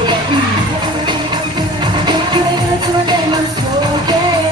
What can I do to my soul gay?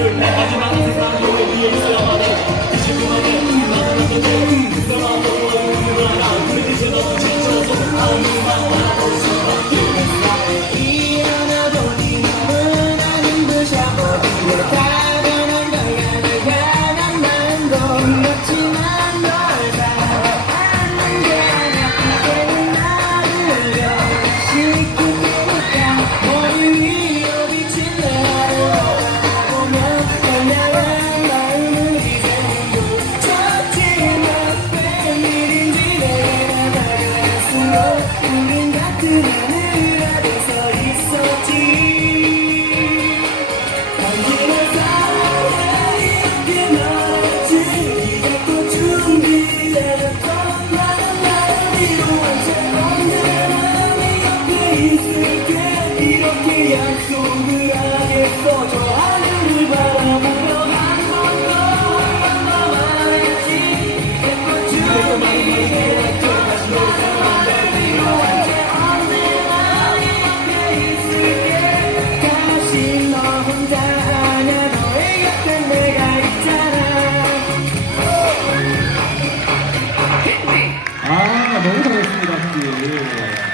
하지만 세상 노래 위에 있어야만 해 아, 너무 잘했습니다